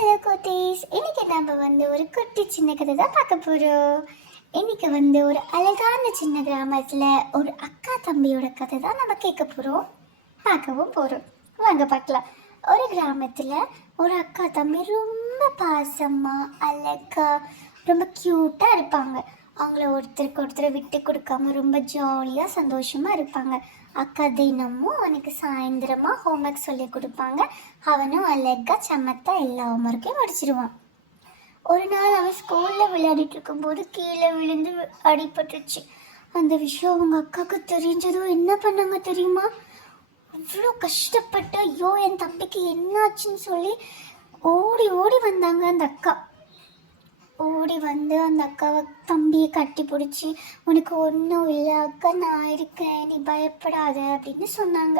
Hello கோட்டீஸ், இன்னைக்கு நம்ம ஒரு குட்டி சின்ன கதை தான் பார்க்க போகிறோம். இன்னைக்கு ஒரு அழகான சின்ன கிராமத்தில் ஒரு அக்கா தம்பியோட கதை தான் நம்ம கேட்க போகிறோம், பார்க்கவும் போகிறோம். வாங்க பார்க்கலாம். ஒரு கிராமத்தில் ஒரு அக்கா தம்பி ரொம்ப பாசமாக அழகா ரொம்ப க்யூட்டாக இருப்பாங்க. அவங்கள ஒருத்தருக்கு ஒருத்தர் விட்டு கொடுக்காம ரொம்ப ஜாலியாக சந்தோஷமாக இருப்பாங்க. அக்கா தினமும் அவனுக்கு சாயந்தரமாக ஹோம்ஒர்க் சொல்லி கொடுப்பாங்க. அவனும் அழகாக சமத்தா எல்லா ஹோம்ஒர்க்கையும் முடிச்சிடுவான். ஒரு நாள் அவன் ஸ்கூலில் விளையாடிட்டு இருக்கும்போது கீழே விழுந்து அடிபட்டுச்சு. அந்த விஷயம் அவங்க அக்காவுக்கு தெரிஞ்சதும் என்ன பண்ணாங்க தெரியுமா? அவ்வளோ கஷ்டப்பட்டு ஐயோ என் தம்பிக்கு என்னாச்சுன்னு சொல்லி ஓடி ஓடி வந்தாங்க. அந்த அக்கா ஓடி வந்து அந்த அக்காவை தம்பியை கட்டி பிடிச்சி, உனக்கு ஒன்றும் இல்லை அக்கா, நான் இருக்கேன், நீ பயப்படாத அப்படின்னு சொன்னாங்க.